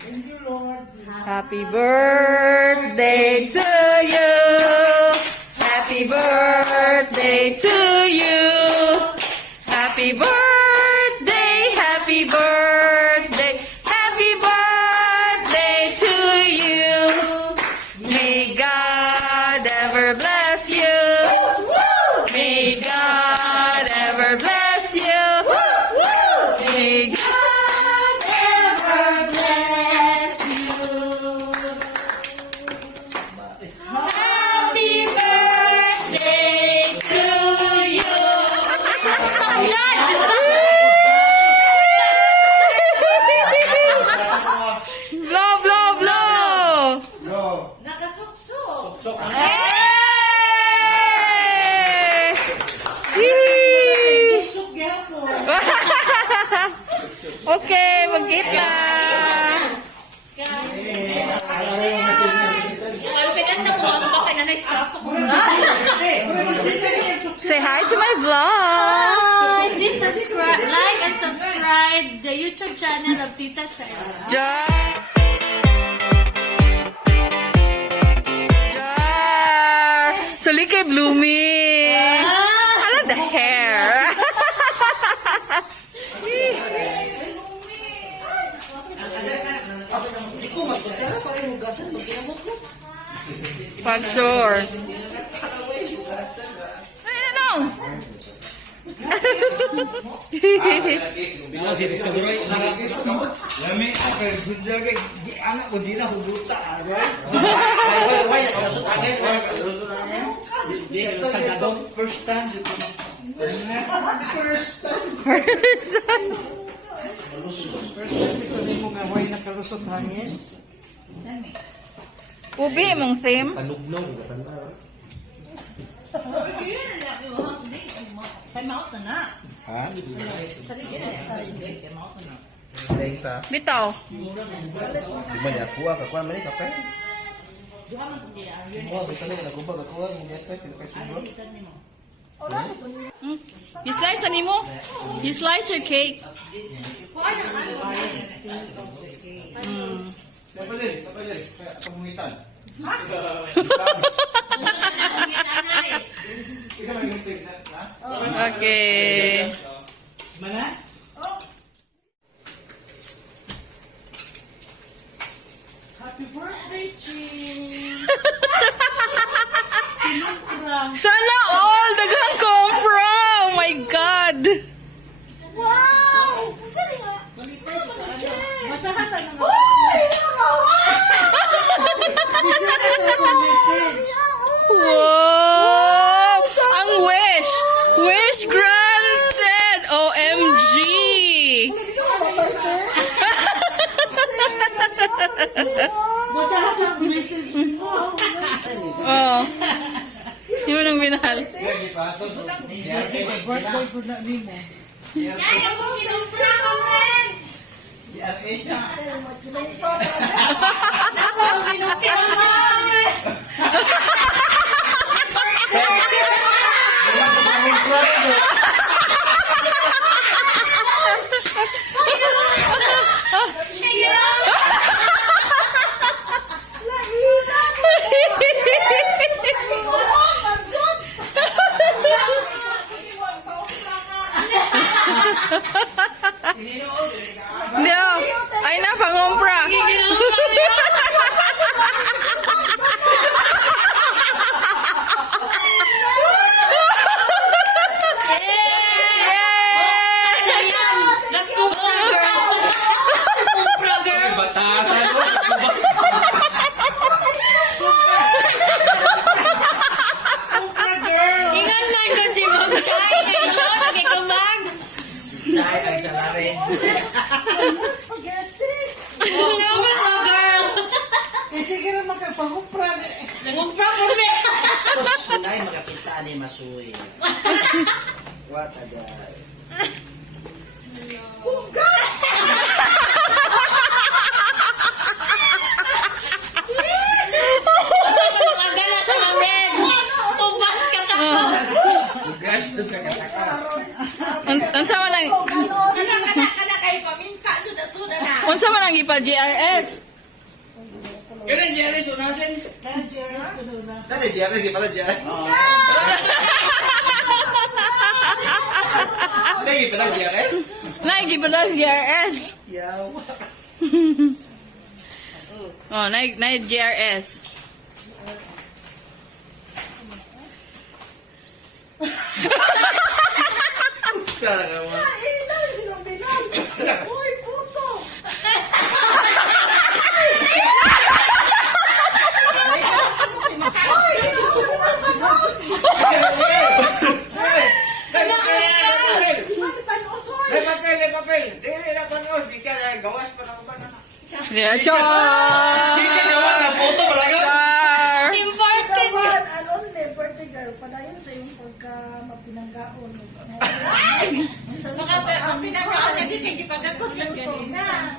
Thank you, Lord. Happy birthday to you. Happy birthday to you. Happy birthday, happy birthday, happy birthday to you. May God ever bless you. May God ever bless you. May God ever bless you. Happy birthday to you. Blow, blow, blow. Yo. Nakasuksok. Hey! Yee! Suksok gyapon. Okay, mag-eat na. Confident na po ang baka na na-strap ako. Say hi to my vlog. Hi! Please subscribe, like and subscribe the YouTube channel of Tita Chayli. Jar. Jar. Suli kay blooming. I love the hair. Pag sure. Ay, ano? Lami ako gudlagay di anak ko di na huguta. First time. First time ito mo nga way nakalusot hangin. Ubi mong theme. Talugnog, gatanda. Time out na na. Ha? Dahil sa, Bitaw. di man niya kuha, kakuha man ni kape. Oh, kita na nakuha, kakuha, hindi ka, sila kay sunod. You slice ani mo? You slice your cake. Kapalin, pamungitan. Okay. Mana? Happy birthday, Chin! Sana all daghang kumpra. Oh my God. Wow! Sali nga. Masahasa na nga. Uy! Nakawa! Wow! Ang wish! Wish granted! OMG! Masahasa ang message mo. Oh. Yun ang binahal. Birthday ko na nimo. Yan ang mga kinumpra ko, friends! Nako, kinumpra ko, friends! Hindi oh. Ay na, pangumpra. Batasan mo. Ingat man ko si Ma'am Chay. Iso, nagikumag. Say ay salari. Spaghetti! Oh, naman na, girl. Sige na magkapahumpra. Nangumpra ko, me. Sunay makakita ni Masuy. What a guy. Basta ko magana sa mga red. Upat ka tapos. Tugas sa katakas. Ang sama lang. Unsa man ang ipa GRS? Kaya Jerry, sunasin. Dati Jerry, di pala Jerry. Hindi pala JRS. Naigi pa daw GRS. Yawa. Oh, na GRS. Sana ka mo. May papel. Dili na panos. Di ka gawas pa ng banana. Yeah, char. Hindi naman na photo pala ka. Char. Important. Padayon sa iyong pagka mapinanggaon. Pinagkaan na din yung ipagkakos lang ganina.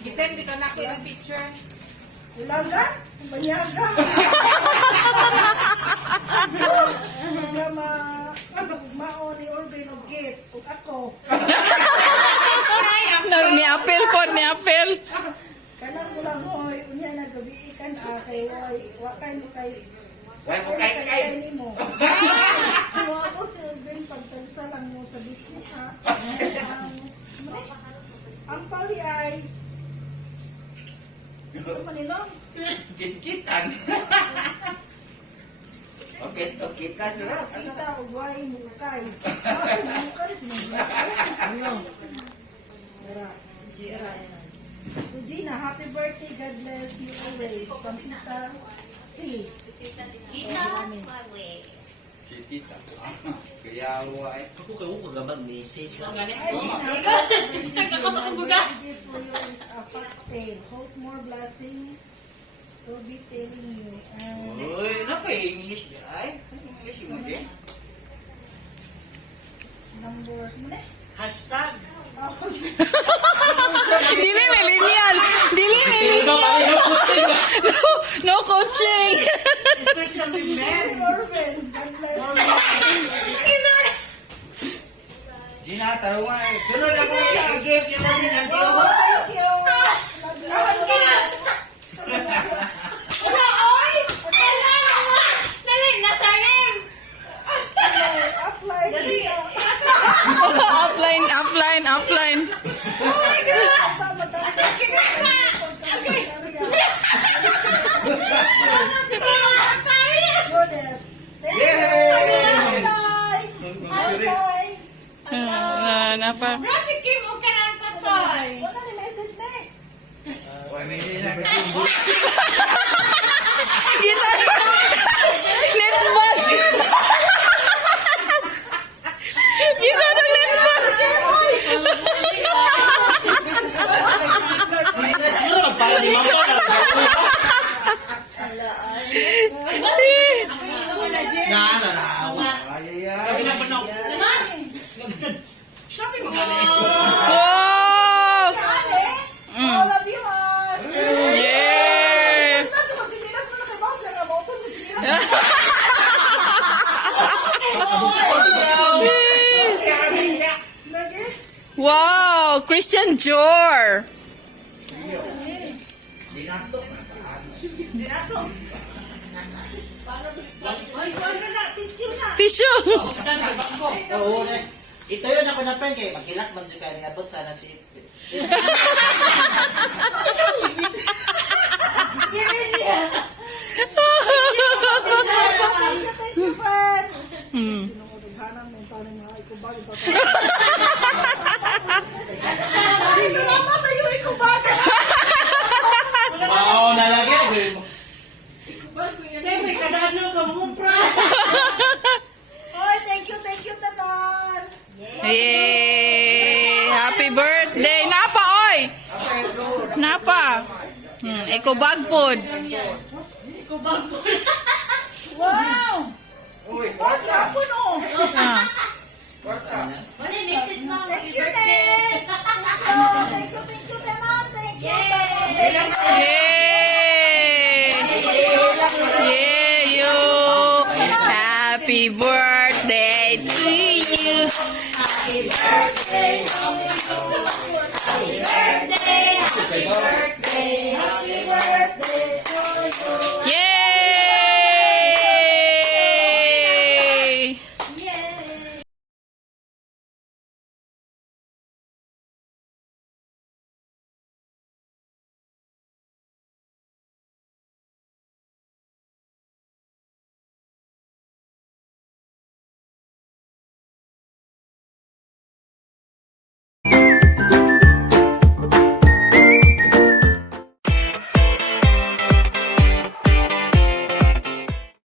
Gisend dito na ako yung picture. Ulaga? Banyaga? Mao ni Orbe no gate. Ug ako. Ni apel po, ni apel. Kanang ulang hoy, unya na gabi ikan kay wakay mo kay Why mo kay nimo. Wala si Orbe pagtansa lang mo sa biscuit ha. Ang pali ay Manilong. Kit-kitan. Okay, kita na. Kita ugay mukay. Sinukay, sinukay. Regina, happy birthday. God bless you always. From Tita C. Tita. Kaya wa ay. Ako kayo ko gabag message. Gift for you is a foxtail. Hope more blessings will be telling you. Uy, napa English di ay? English mo di? Numbers mo na. Hashtag. Dili millennial. Dili millennial. No coaching. Especially men. Orvin, God bless you. Gina, tarungan. Sunod ako i-gift yung sabi ng Diyo. Thank you. Naglawan ka. Apply. Offline. Napa. Rasi Kim o kanang katoy. Wala ni message na eh. Kita. Next month. Isa na next month. Siguro magpala di man pa. Nanawa. Lagi na pa na. Shopping mo galing. Wow. All of you are. Yeah. Nasa magsinilas mo na kay boss yung about sa magsinilas. Lagi. Wow, Christian Dior. Tissue. Oo, ito yun ako na friend kay makilak man siya kay abot sana si Thank you, friend. Sinungulighanan mo yung tanong nga, ikubag yung papel. Salamat sa iyo, ikubag. Mao na lagi. May kadano ka kumpra. Oy, thank you, Tanon. Yay! Happy birthday. Napa, oy! Napa. Eko bag pod. Wow! Uy, Oh, yapon oh. Ah. Thank you, Nes. Oh, thank you, Tanon. Thank you, Tanon. Yay! Yay, you! Happy birthday!